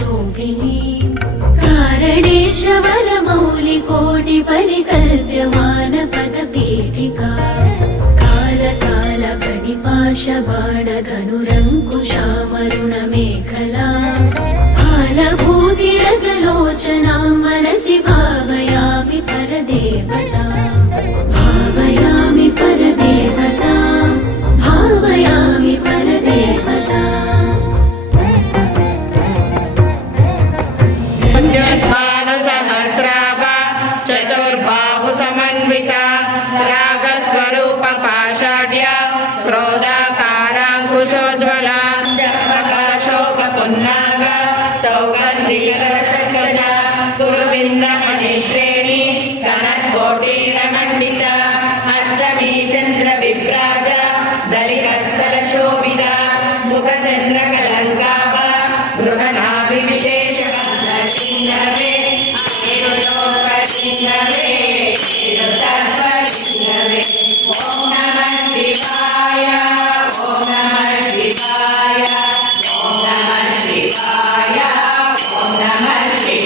किरीटकुण्डलविभूषितावयवशोभिनी कारणेशवरमौलिकोटिपरिकल्प्यमानपदपीठिका कालकालपणिपाशबाणधनुरङ्कुशामरुणमेखला सौगन्धिकरसकज गुरुविन्दमणिश्रेणी कनत्कोटीरमण्डित अष्टमी चन्द्र विभ्राज दलिकस्तर शोभिता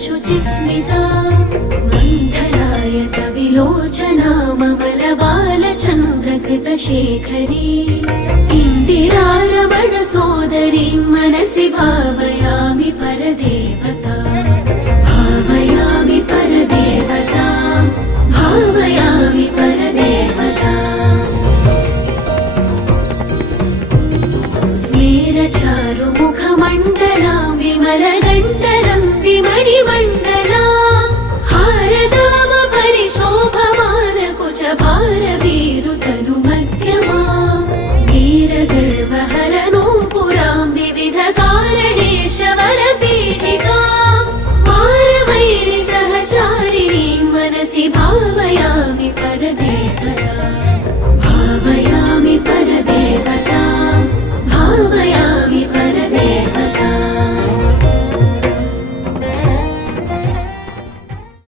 सुन्दरानन शुचिस्मिता मन्थरायत विलोचना ममलबालचन्द्रकृतशेखरी इन्दिरारमण सोदरीं मनसि भावयामि परदेवता भावयामि परदेवता भावयामि परदेवता स्मेरचारुमुखमण्ड திருவஹரர்